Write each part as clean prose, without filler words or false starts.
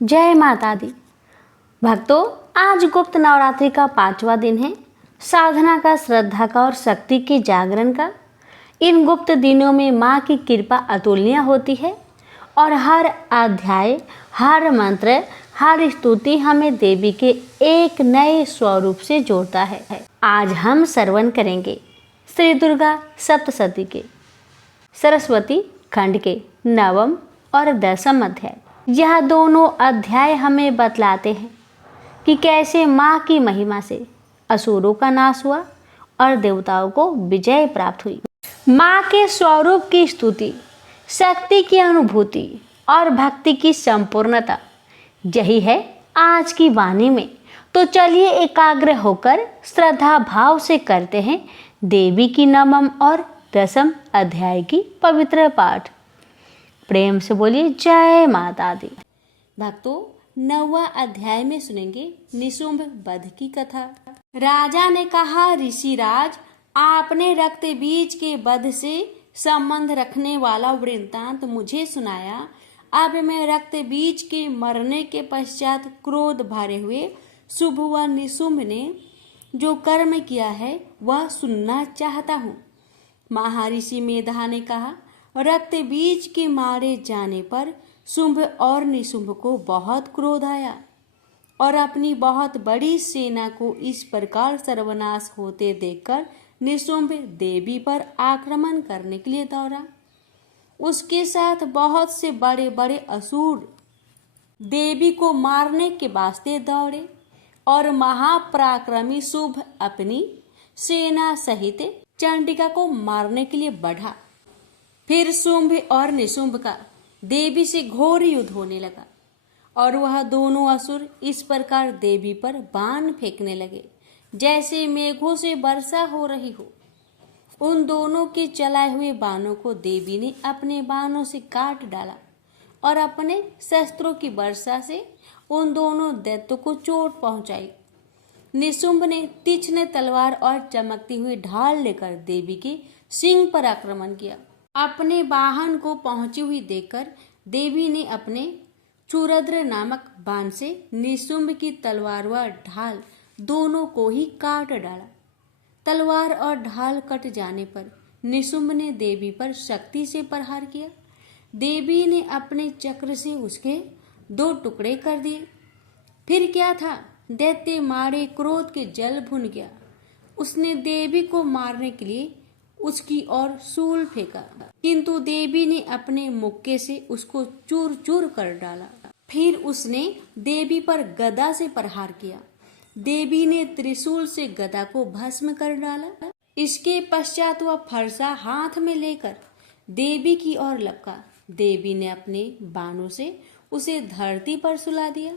जय माता दी। भक्तों, आज गुप्त नवरात्रि का 5वां दिन है। साधना का, श्रद्धा का और शक्ति के जागरण का। इन गुप्त दिनों में माँ की कृपा अतुलनीय होती है और हर अध्याय, हर मंत्र, हर स्तुति हमें देवी के एक नए स्वरूप से जोड़ता है। आज हम श्रवण करेंगे श्री दुर्गा सप्तशती के सरस्वती खंड के 9वें और 10वें अध्याय। यह दोनों अध्याय हमें बतलाते हैं कि कैसे माँ की महिमा से असुरों का नाश हुआ और देवताओं को विजय प्राप्त हुई। माँ के स्वरूप की स्तुति, शक्ति की अनुभूति और भक्ति की संपूर्णता, यही है आज की वाणी में। तो चलिए एकाग्र होकर श्रद्धा भाव से करते हैं देवी की 9वें और 10वें अध्याय की पवित्र पाठ। प्रेम से बोलिए जय माता दी। भक्तों, 9वां अध्याय में सुनेंगे निशुंभ वध की कथा। राजा ने कहा, ऋषिराज, आपने रक्त बीज के वध से संबंध रखने वाला वृत्तांत मुझे सुनाया। अब मैं रक्त बीज के मरने के पश्चात क्रोध भरे हुए शुंभ व निशुंभ ने जो कर्म किया है वह सुनना चाहता हूँ। महर्षि मेधा ने कहा, रक्त बीज के मारे जाने पर शुंभ और निशुंभ को बहुत क्रोध आया और अपनी बहुत बड़ी सेना को इस प्रकार सर्वनाश होते देखकर निशुंभ देवी पर आक्रमण करने के लिए दौड़ा। उसके साथ बहुत से बड़े बड़े असुर देवी को मारने के वास्ते दौड़े और महापराक्रमी शुंभ अपनी सेना सहित चंडिका को मारने के लिए बढ़ा। फिर शुंभ और निशुंभ का देवी से घोर युद्ध होने लगा और वह दोनों असुर इस प्रकार देवी पर बाण फेंकने लगे जैसे मेघों से वर्षा हो रही हो। उन दोनों के चलाए हुए बाणों को देवी ने अपने बाणों से काट डाला और अपने शस्त्रों की वर्षा से उन दोनों दैत्यों को चोट पहुंचाई। निशुंभ ने तीक्ष्ण तलवार और चमकती हुई ढाल लेकर देवी के सिंह पर आक्रमण किया। अपने वाहन को पहुंची हुई देखकर देवी ने अपने चूरद्र नामक बाण से निशुंभ की तलवार व ढाल दोनों को ही काट डाला। तलवार और ढाल कट जाने पर निशुंभ ने देवी पर शक्ति से प्रहार किया। देवी ने अपने चक्र से उसके 2 टुकड़े कर दिए। फिर क्या था, दैत्य मारे क्रोध के जल भुन गया। उसने देवी को मारने के लिए उसकी ओर शूल फेंका, किंतु देवी ने अपने मुक्के से उसको चूर चूर कर डाला। फिर उसने देवी पर गदा से प्रहार किया। देवी ने त्रिशूल से गदा को भस्म कर डाला। इसके पश्चात वह फरसा हाथ में लेकर देवी की ओर लपका। देवी ने अपने बाणों से उसे धरती पर सुला दिया।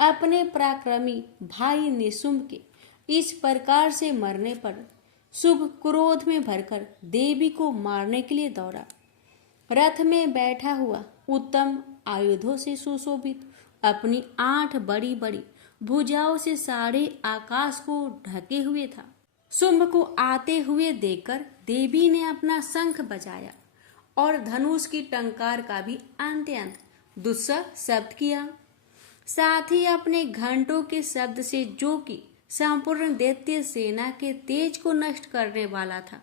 अपने पराक्रमी भाई निशुंभ के इस प्रकार से मरने पर शुंभ क्रोध में भरकर देवी को मारने के लिए दौड़ा। रथ में बैठा हुआ उत्तम आयुधों से सुशोभित अपनी 8 बड़ी बड़ी भुजाओं से सारे आकाश को ढके हुए था। शुंभ को आते हुए देखकर देवी ने अपना शंख बजाया और धनुष की टंकार का भी अंत्यंत दुस्सह शब्द किया। साथ ही अपने घंटों के शब्द से, जो कि संपूर्ण दैत्य सेना के तेज को नष्ट करने वाला था,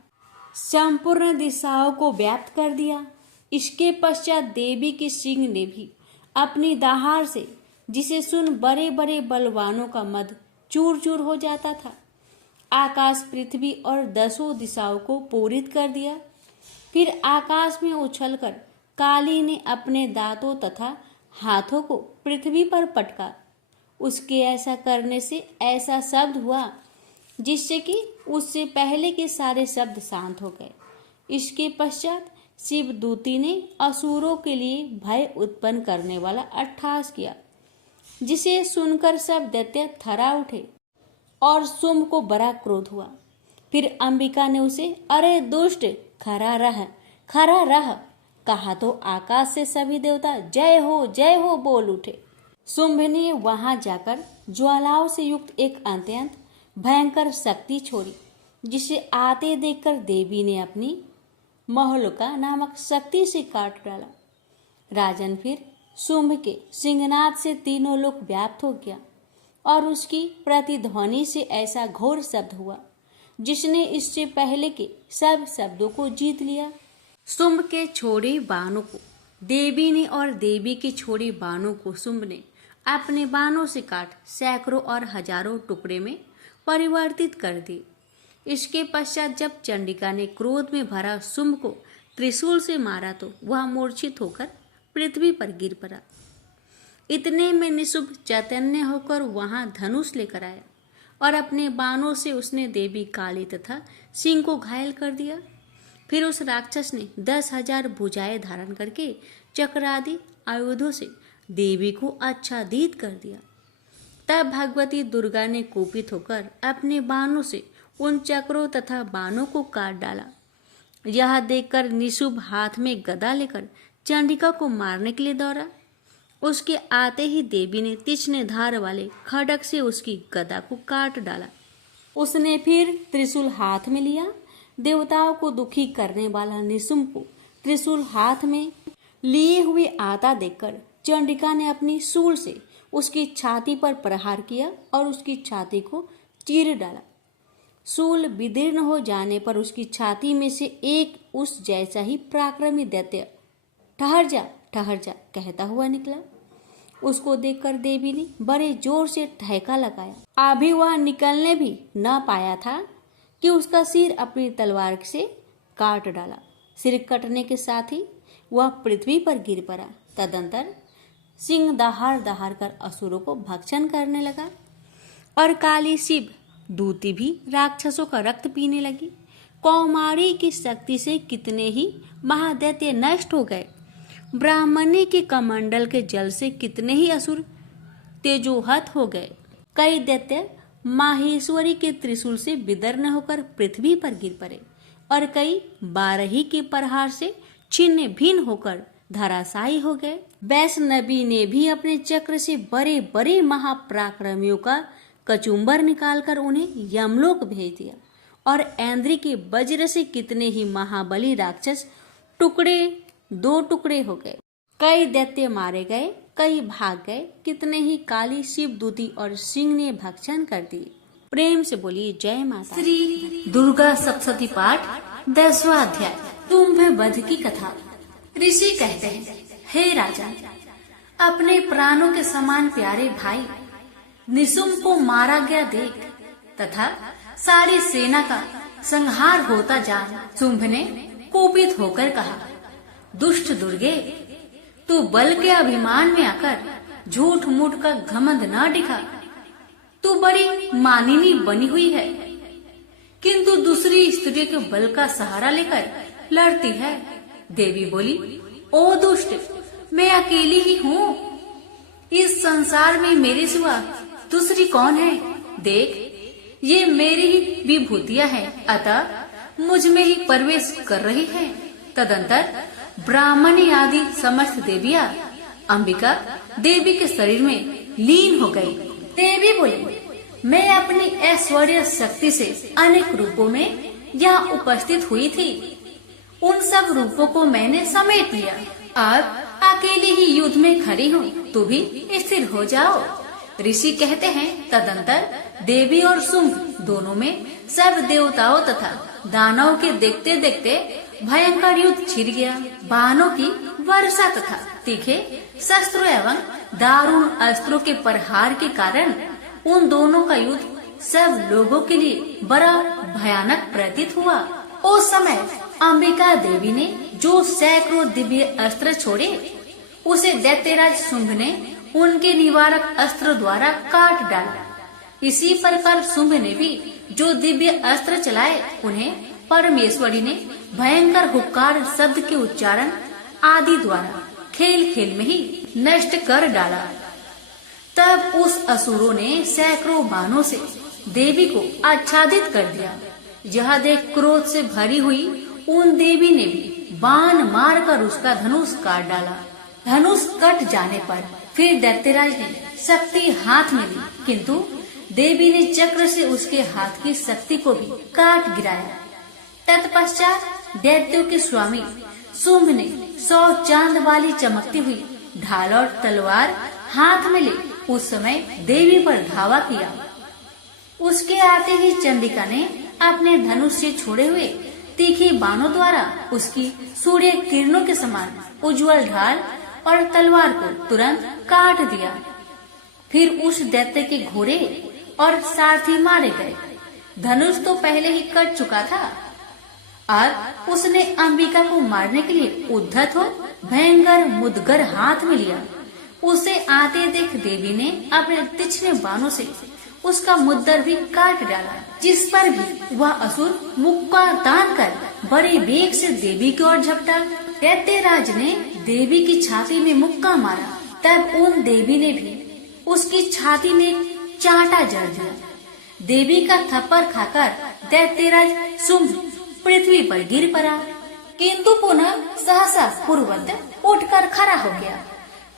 संपूर्ण दिशाओं को व्याप्त कर दिया। इसके पश्चात देवी के सिंह ने भी अपनी दहाड़ से, जिसे सुन बड़े बड़े बलवानों का मद चूर चूर हो जाता था, आकाश, पृथ्वी और 10 दिशाओं को पूरित कर दिया। फिर आकाश में उछलकर काली ने अपने दांतों तथा हाथों को पृथ्वी पर पटका। उसके ऐसा करने से ऐसा शब्द हुआ जिससे कि उससे पहले के सारे शब्द शांत हो गए। इसके पश्चात शिवदूती ने असुरों के लिए भय उत्पन्न करने वाला अट्टहास किया, जिसे सुनकर सब दैत्य थर्रा उठे और शुंभ को बड़ा क्रोध हुआ। फिर अंबिका ने उसे, अरे दुष्ट, खड़ा रह कहा तो आकाश से सभी देवता जय हो बोल उठे। शुंभ ने वहां जाकर ज्वालाओं से युक्त एक अत्यंत भयंकर शक्ति छोड़ी, जिसे आते देखकर देवी ने अपनी महोलका नामक शक्ति से काट डाला। राजन, फिर शुंभ के सिंहनाद से तीनों लोक व्याप्त हो गया और उसकी प्रतिध्वनि से ऐसा घोर शब्द हुआ जिसने इससे पहले के सब शब्दों को जीत लिया। शुंभ के छोड़े बाणों को देवी ने और देवी के छोड़े बाणों को शुंभ ने अपने बाणों से काट सैकड़ों और हजारों टुकड़े में परिवर्तित कर दिए। इसके पश्चात जब चंडिका ने क्रोध में भरा शुंभ को त्रिशूल से मारा तो वह मूर्छित होकर पृथ्वी पर गिर पड़ा। इतने में निशुंभ चैतन्य होकर वहां धनुष लेकर आया और अपने बाणों से उसने देवी काली तथा सिंह को घायल कर दिया। फिर उस राक्षस ने 10,000 भुजाएं धारण करके चक्रादि आयुधों से देवी को आच्छादित कर दिया। तब भगवती दुर्गा ने कोपित होकर अपने बाणों से उन चक्रों तथा बाणों को काट डाला। यह देखकर निशुंभ हाथ में गदा लेकर चंडिका को मारने के लिए दौड़ा। उसके आते ही देवी ने तीक्ष्ण धार वाले खड्ग से उसकी गदा को काट डाला। उसने फिर त्रिशूल हाथ में लिया। देवताओं को दुखी करने वाला निशुंभ को त्रिशूल हाथ में लिए हुए आता देखकर चंडिका ने अपनी शूल से उसकी छाती पर प्रहार किया और उसकी छाती को चीर डाला। शूल विदीर्ण हो जाने पर उसकी छाती में से एक उस जैसा ही पराक्रमी दैत्य ठहर जा कहता हुआ निकला। उसको देखकर देवी ने बड़े जोर से ठहाका लगाया। अभी वह निकलने भी न पाया था कि उसका सिर अपनी तलवार से काट डाला। सिर कटने के साथ ही वह पृथ्वी पर गिर पड़ा। तदंतर सिंह दहाड़ दहाड़ कर असुरों को भक्षण करने लगा और काली शिव दूती भी राक्षसों का रक्त पीने लगी। कौमारी की शक्ति से कितने ही महादैत्य नष्ट हो गए। ब्राह्मणी के कमंडल के जल से कितने ही असुर तेजोहत हो गए। कई दैत्य माहेश्वरी के त्रिशूल से विदीर्ण होकर पृथ्वी पर गिर पड़े और कई बारही के प्रहार से छिन्न भिन्न होकर धराशायी हो गए। वैष्णवी ने भी अपने चक्र से बड़े बड़े महापराक्रमियों का कचुम्बर निकालकर उन्हें यमलोक भेज दिया और ऐन्द्री के वज्र से कितने ही महाबली राक्षस दो टुकड़े हो गए। कई दैत्य मारे गए, कई भाग गए। कितने ही काली शिव दूती और सिंह ने भक्षण कर दिए। प्रेम से बोलिए जय माता। श्री दुर्गा सप्तशती पाठ 10वां अध्याय शुंभ वध की कथा। ऋषि कहते हैं, हे राजा, अपने प्राणों के समान प्यारे भाई निशुंभ को मारा गया देख तथा सारी सेना का संहार होता जान शुंभ ने कोपित होकर कहा, दुष्ट दुर्गे, तू बल के अभिमान में आकर झूठ मूठ का घमंड न दिखा। तू बड़ी मानिनी बनी हुई है, किंतु दूसरी स्त्री के बल का सहारा लेकर लड़ती है। देवी बोली, ओ दुष्ट, मैं अकेली ही हूँ। इस संसार में मेरे सिवा दूसरी कौन है? देख, ये मेरी ही विभूतियाँ हैं, अतः मुझ में ही प्रवेश कर रही है। तदंतर ब्राह्मणी आदि समस्त देवियां अंबिका देवी के शरीर में लीन हो गई। देवी बोली, मैं अपनी ऐश्वर्य शक्ति से अनेक रूपों में यहाँ उपस्थित हुई थी। उन सब रूपों को मैंने समेट लिया। अब अकेली ही युद्ध में खड़ी हूँ, तू भी स्थिर हो जाओ। ऋषि कहते हैं, तदंतर देवी और शुंभ दोनों में सब देवताओं तथा दानवों के देखते देखते भयंकर युद्ध छिड़ गया। बाणों की वर्षा तथा तीखे शस्त्रों एवं दारुण अस्त्रों के प्रहार के कारण उन दोनों का युद्ध सब लोगों के लिए बड़ा भयानक प्रतीत हुआ। उस समय अंबिका देवी ने जो सैकड़ों दिव्य अस्त्र छोड़े, उसे दैत्यराज शुंभ ने उनके निवारक अस्त्र द्वारा काट डाला। इसी प्रकार शुंभ ने भी जो दिव्य अस्त्र चलाए, उन्हें परमेश्वरी ने भयंकर हुक्कार शब्द के उच्चारण आदि द्वारा खेल खेल में ही नष्ट कर डाला। तब उस असुरों ने सैकड़ों बाणों से देवी को आच्छादित कर दिया। यह देख क्रोध से भरी हुई उन देवी ने भी बाण मारकर उसका धनुष काट डाला। धनुष कट जाने पर फिर दैत्यराज ने शक्ति हाथ में ली, किंतु देवी ने चक्र से उसके हाथ की शक्ति को भी काट गिराया। तत्पश्चात दैत्यों के स्वामी शुंभ ने 100 चांद वाली चमकती हुई ढाल और तलवार हाथ में ले उस समय देवी पर धावा किया। उसके आते ही चंडिका ने अपने धनुष से छोड़े हुए तीखे बाणों द्वारा उसकी सूर्य किरणों के समान उज्जवल ढाल और तलवार को तुरंत काट दिया। फिर उस दैत्य के घोड़े और सारथी मारे गए। धनुष तो पहले ही कट चुका था और उसने अंबिका को मारने के लिए उद्धत हो भयंकर मुदगर हाथ में लिया। उसे आते देख देवी ने अपने तीक्ष्ण बाणों से उसका मुद्दर भी काट डाला, जिस पर भी वह असुर मुक्का तान कर बड़े वेग से देवी की ओर झपटा। दैत्यराज ने देवी की छाती में मुक्का मारा, तब उन देवी ने भी उसकी छाती में चांटा जड़ दिया। देवी का थप्पड़ खाकर दैत्यराज शुंभ पृथ्वी पर गिर पड़ा, किंतु पुनः सहसा पूर्ववत उठकर खड़ा हो गया।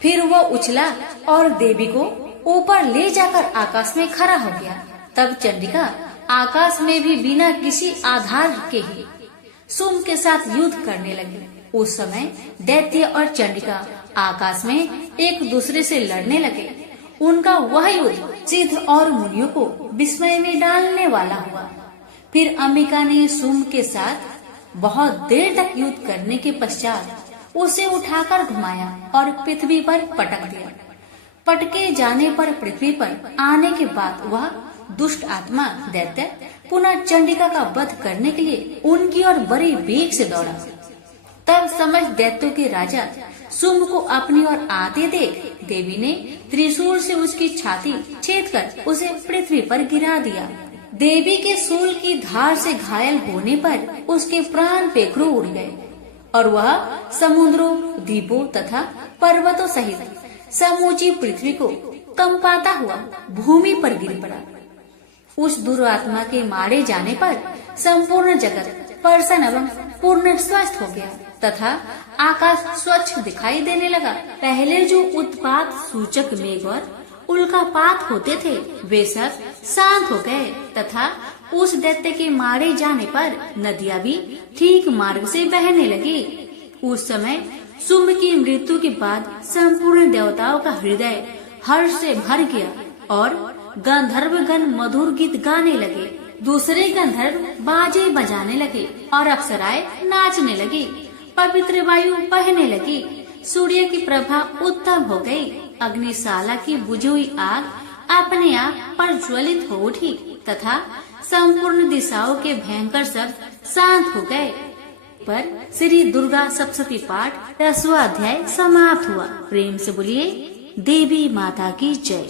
फिर वह उछला और देवी को ऊपर ले जाकर आकाश में खड़ा हो गया। तब चंडिका आकाश में भी बिना किसी आधार के ही शुंभ के साथ युद्ध करने लगी। उस समय दैत्य और चंडिका आकाश में एक दूसरे से लड़ने लगे। उनका वह युद्ध सिद्ध और मुनियों को विस्मय में डालने वाला हुआ। फिर अंबिका ने शुंभ के साथ बहुत देर तक युद्ध करने के पश्चात उसे उठाकर घुमाया और पृथ्वी पर पटक दिया। पटके जाने पर पृथ्वी पर आने के बाद वह दुष्ट आत्मा दैत्य पुनः चंडिका का वध करने के लिए उनकी ओर बड़े वेग से दौड़ा। तब समस्त दैत्यों के राजा शुंभ को अपनी ओर आते देख देवी ने त्रिशूल से उसकी छाती छेद कर उसे पृथ्वी पर गिरा दिया। देवी के शूल की धार से घायल होने पर उसके प्राण पेखरू उड़ गए और वह समुद्रों, द्वीपों तथा पर्वतों सहित समूची पृथ्वी को कंपाता हुआ भूमि पर गिर पड़ा। उस दुरात्मा के मारे जाने पर संपूर्ण जगत प्रसन्न एवं पूर्ण स्वस्थ हो गया तथा आकाश स्वच्छ दिखाई देने लगा। पहले जो उत्पात सूचक मेघ और उल्कापात होते थे वे सब शांत हो गए तथा उस दैत्य के मारे जाने पर नदियां भी ठीक मार्ग से बहने लगी। उस समय शुंभ की मृत्यु के बाद संपूर्ण देवताओं का हृदय हर्ष से भर गया और गंधर्वगण मधुर गीत गाने लगे। दूसरे गंधर्व बाजे बजाने लगे और अप्सराएं नाचने लगी। पवित्र वायु बहने लगी। सूर्य की प्रभा उत्तम हो गई। अग्निशाला की बुझी हुई आग अपने आप प्रज्वलित हो उठी तथा संपूर्ण दिशाओं के भयंकर शब्द शांत हो गए। पर श्री दुर्गा सप्तशती पाठ 10वां अध्याय समाप्त हुआ। प्रेम से बोलिए देवी माता की जय।